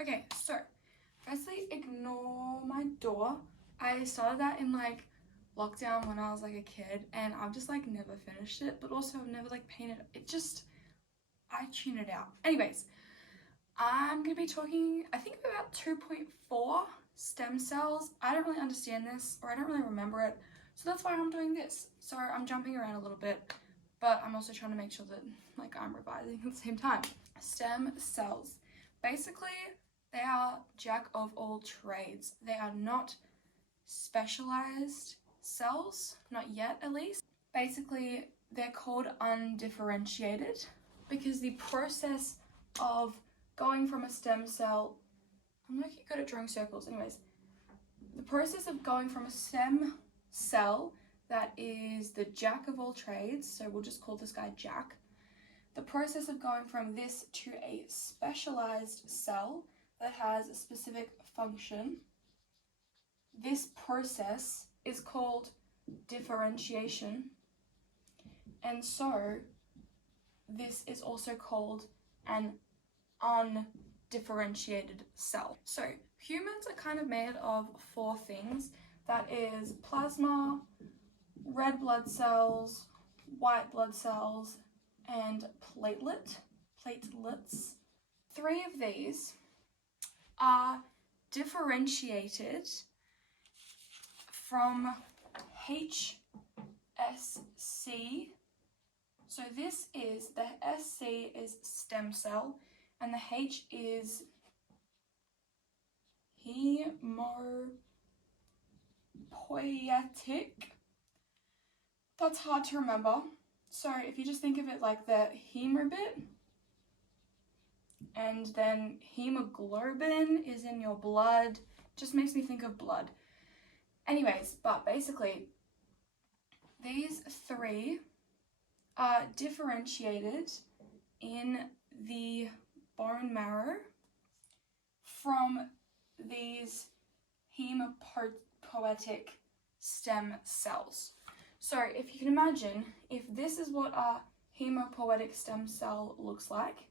Okay, so firstly, ignore my door. I started that in like lockdown when I was like a kid, and I've just like never finished it, but also I've never like painted it. Just, I tune it out. Anyways, I'm gonna be talking, I think about 2.4 stem cells. I don't really understand this, or I don't really remember it, so that's why I'm doing this. So I'm jumping around a little bit, but I'm also trying to make sure that like I'm revising at the same time. Stem cells. Basically, they are jack of all trades. They are not specialized cells, not yet at least. Basically, they're called undifferentiated because the process of going from a stem cell, I'm not good at drawing circles, anyways, the process of going from a stem cell that is the jack of all trades, so we'll just call this guy Jack, the process of going from this to a specialized cell that has a specific function, this process is called differentiation. And so this is also called an undifferentiated cell. So humans are kind of made of four things. That is plasma, red blood cells, white blood cells, and platelets. Three of these are differentiated from HSC. So this is, the SC is stem cell, and the H is hemopoietic. That's hard to remember. So if you just think of it like the hemo bit, and then hemoglobin is in your blood, just makes me think of blood. Anyways, but basically, these three are differentiated in the bone marrow from these hemopoietic stem cells. So if you can imagine, if this is what a hemopoietic stem cell looks like,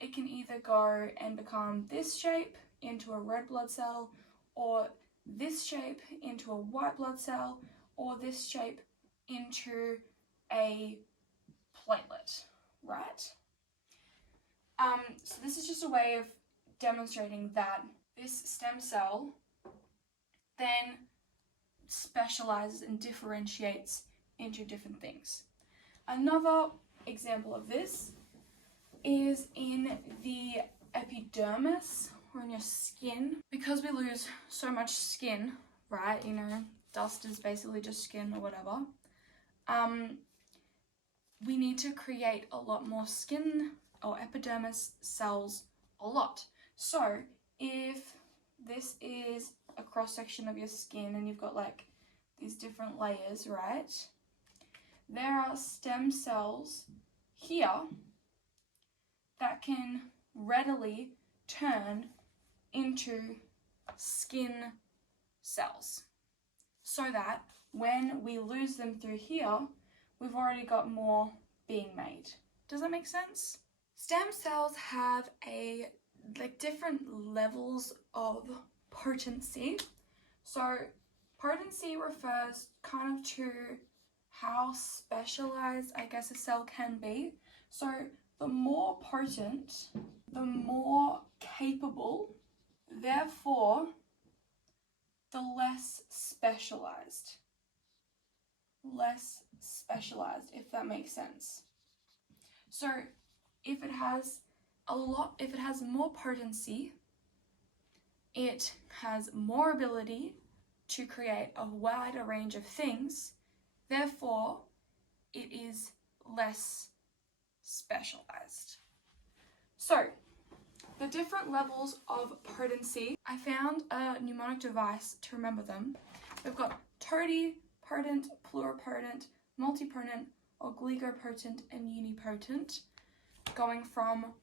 it can either go and become this shape into a red blood cell, or this shape into a white blood cell, or this shape into a platelet, right? So this is just a way of demonstrating that this stem cell then specializes and differentiates into different things. Another example of this is in the epidermis, or in your skin. Because we lose so much skin, right, you know, dust is basically just skin or whatever, we need to create a lot more skin or epidermis cells a lot. So if this is a cross section of your skin and you've got like these different layers, right, there are stem cells here that can readily turn into skin cells, so that when we lose them through here, we've already got more being made. Does that make sense? Stem cells have different levels of potency. So potency refers kind of to how specialized, I guess, a cell can be. So the more potent, the more capable, therefore the less specialized. Less specialized, if that makes sense. So if it has more potency, it has more ability to create a wider range of things, therefore it is less specialized. So the different levels of potency, I found a mnemonic device to remember them. We've got totipotent, pluripotent, multipotent, oligopotent, and unipotent, going from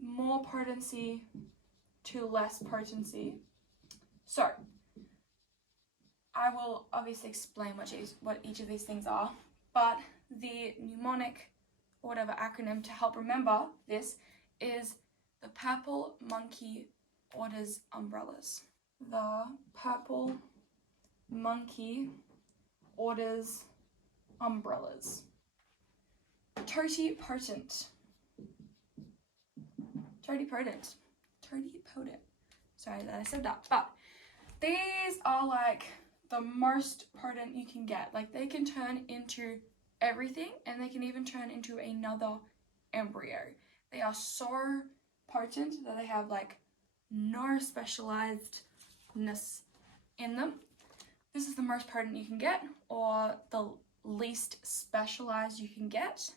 more potency to less potency. So I will obviously explain what each of these things are, but the mnemonic, or whatever acronym to help remember this, is the purple monkey orders umbrellas. The purple monkey orders umbrellas. Totipotent. Totipotent. Totipotent. Sorry that I said that. But these are like the most potent you can get. Like they can turn into everything, and they can even turn into another embryo. They are so potent that they have like no specializedness in them. This is the most potent you can get, or the least specialized you can get.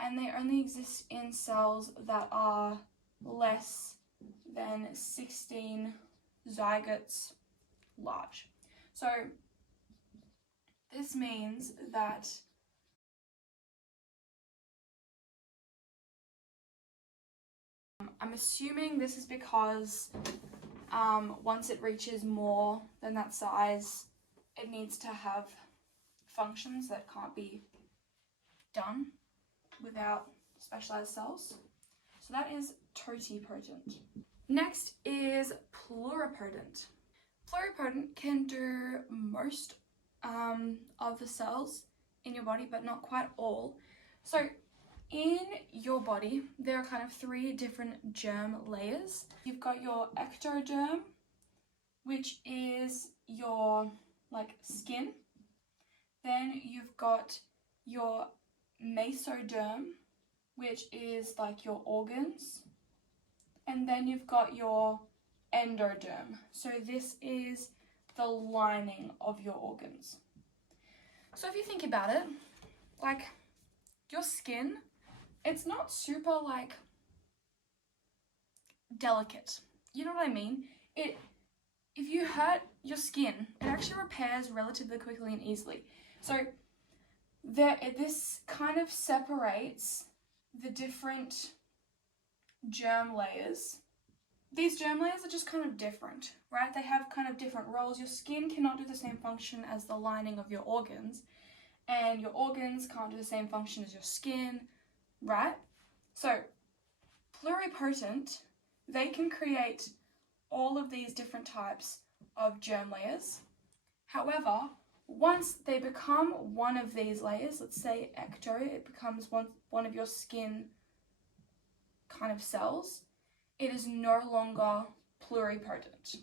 And they only exist in cells that are less than 16 zygotes large. So this means that I'm assuming this is because once it reaches more than that size, it needs to have functions that can't be done without specialized cells. So that is totipotent. Next is pluripotent. Pluripotent can do most of the cells in your body, but not quite all. So in your body, there are kind of 3 different germ layers. You've got your ectoderm, which is your like skin. Then you've got your mesoderm, which is like your organs. And then you've got your endoderm. So this is the lining of your organs. So if you think about it, like your skin, it's not super like delicate. You know what I mean? If you hurt your skin, it actually repairs relatively quickly and easily. So this kind of separates the different germ layers. These germ layers are just kind of different, right? They have kind of different roles. Your skin cannot do the same function as the lining of your organs, and your organs can't do the same function as your skin, right? So pluripotent, they can create all of these different types of germ layers. However, once they become one of these layers, let's say ecto, it becomes one of your skin kind of cells, it is no longer pluripotent.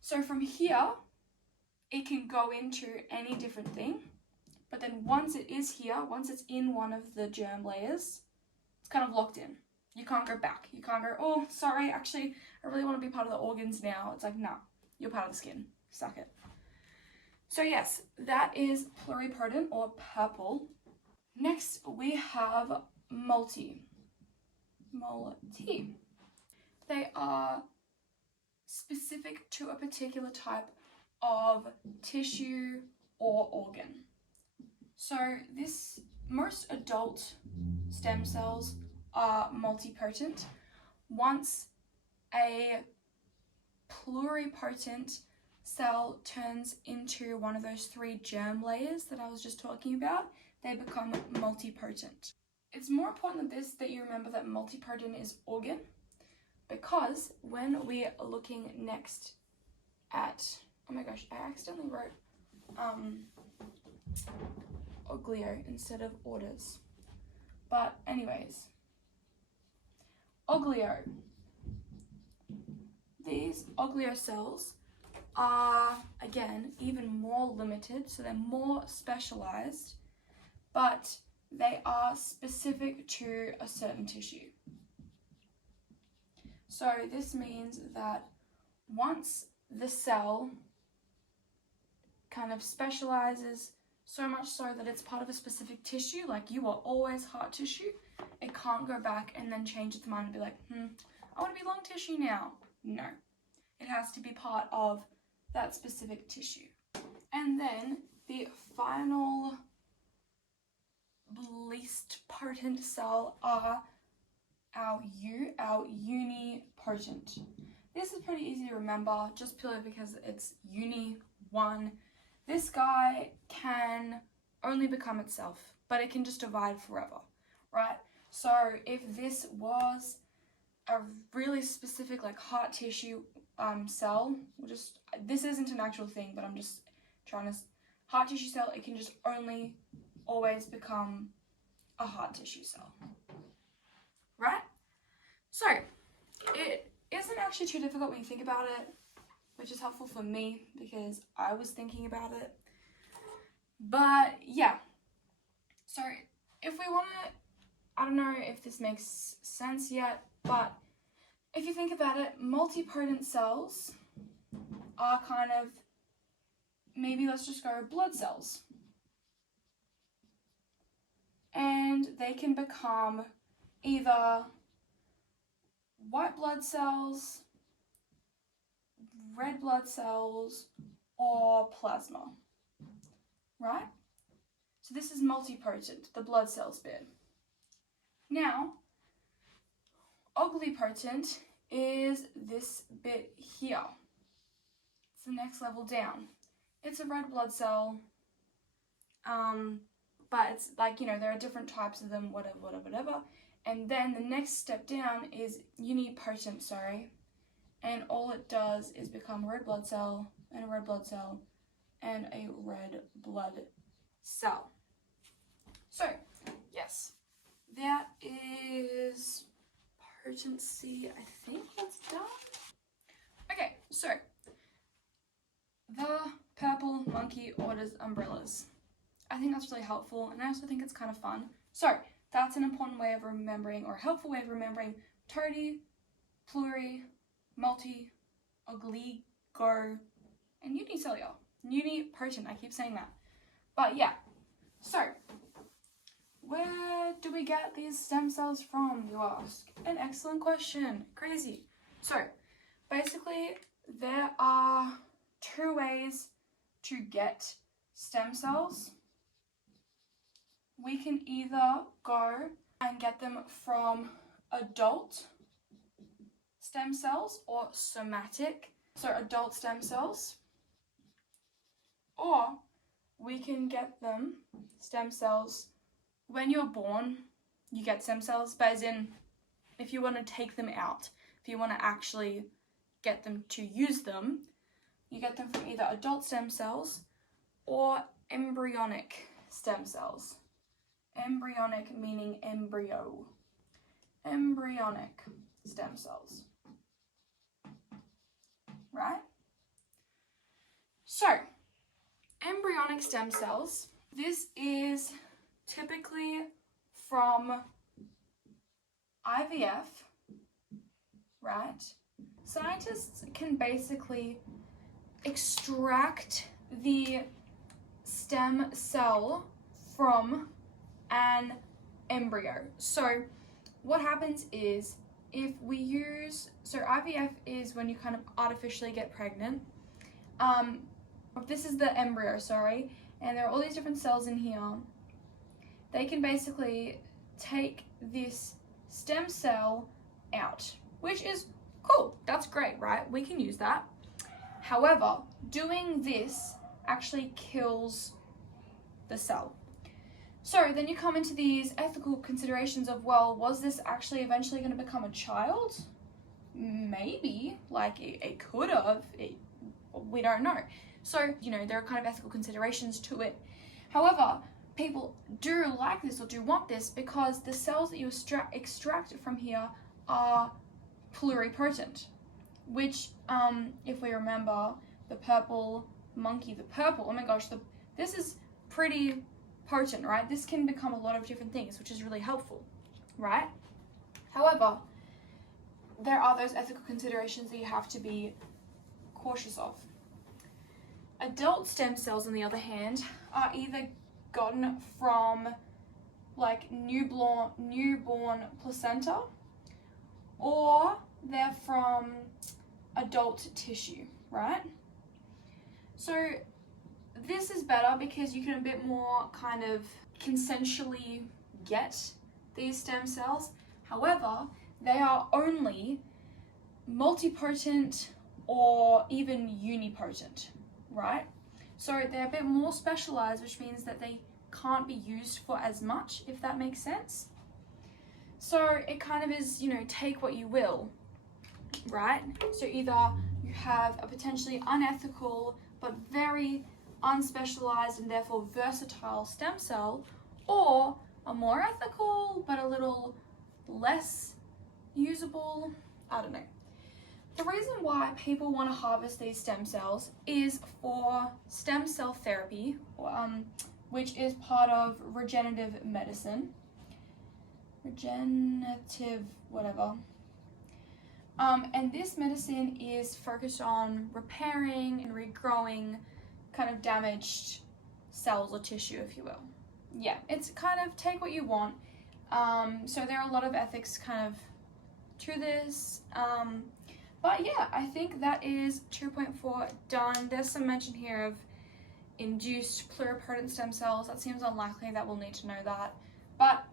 So from here, it can go into any different thing, but then once it is here, once it's in one of the germ layers, it's kind of locked in. You can't go back. You can't go, oh, sorry, actually, I really want to be part of the organs now. It's like, no, you're part of the skin. Suck it. So yes, that is pluripotent or purple. Next, we have multi. They are specific to a particular type of tissue or organ. So most adult stem cells are multipotent. Once a pluripotent cell turns into one of those 3 germ layers that I was just talking about, they become multipotent. It's more important than this that you remember that multipotent is organ, because when we are looking next at, oh my gosh, I accidentally wrote oglio instead of orders. But anyways, oglio. These oglio cells are, again, even more limited, so they're more specialized, but they are specific to a certain tissue. So this means that once the cell kind of specializes so much so that it's part of a specific tissue, like you are always heart tissue, it can't go back and then change its mind and be like, I want to be lung tissue now. No, it has to be part of that specific tissue. And then the final least potent cell are our unipotent. This is pretty easy to remember just purely because it's uni1. This guy can only become itself, but it can just divide forever, right? So if this was a really specific like heart tissue cell. This isn't an actual thing, but I'm just trying to, heart tissue cell, it can just only always become a heart tissue cell, right? So it isn't actually too difficult when you think about it, which is helpful for me because I was thinking about it. But yeah, so if we want to, I don't know if this makes sense yet, but if you think about it, multipotent cells are kind of, maybe let's just go blood cells. And they can become either white blood cells, red blood cells, or plasma, right? So this is multipotent, the blood cells bit. Now, oglipotent is this bit here. It's the next level down. It's a red blood cell, but it's like, you know, there are different types of them, whatever. And then the next step down is unipotent, and all it does is become a red blood cell, and a red blood cell, and a red blood cell. So, yes, that is potency. I think that's done. Okay, so the purple monkey orders umbrellas. I think that's really helpful, and I also think it's kind of fun. So that's an important way of remembering, or a helpful way of remembering, toti, pluri, multi, obligo, and unicellular. Unipotent, I keep saying that. But yeah, so where do we get these stem cells from, you ask? An excellent question. Crazy. So basically, there are two ways to get stem cells. We can either go and get them from adult stem cells or somatic, so adult stem cells, or we can get them, stem cells, when you're born, you get stem cells, but as in, if you want to take them out, if you want to actually get them to use them, you get them from either adult stem cells or embryonic stem cells. Embryonic meaning embryo. Embryonic stem cells. Right? So, embryonic stem cells, this is typically from IVF, right? Scientists can basically extract the stem cell from an embryo. So what happens is, if we use, so IVF is when you kind of artificially get pregnant. This is the embryo, and there are all these different cells in here. They can basically take this stem cell out, which is cool. That's great, right? We can use that. However, doing this actually kills the cell. So then you come into these ethical considerations of, well, was this actually eventually going to become a child? Maybe, like it could have, we don't know. So, you know, there are kind of ethical considerations to it. However, people do like this or do want this because the cells that you extract from here are pluripotent, which, if we remember, the purple monkey, oh my gosh, this is pretty potent, right? This can become a lot of different things, which is really helpful, right? However, there are those ethical considerations that you have to be cautious of. Adult stem cells, on the other hand, are either gotten from like newborn placenta, or they're from adult tissue, right? So this is better because you can a bit more kind of consensually get these stem cells. However, they are only multipotent or even unipotent, right? So they're a bit more specialized, which means that they can't be used for as much, if that makes sense. So it kind of is, you know, take what you will, right? So either you have a potentially unethical but very unspecialized and therefore versatile stem cell, or a more ethical but a little less usable, I don't know. The reason why people want to harvest these stem cells is for stem cell therapy, which is part of regenerative medicine. Regenerative, whatever. And this medicine is focused on repairing and regrowing kind of damaged cells or tissue, if you will. Yeah, it's kind of take what you want. So there are a lot of ethics kind of to this. But yeah, I think that is 2.4 done. There's some mention here of induced pluripotent stem cells. That seems unlikely that we'll need to know that. But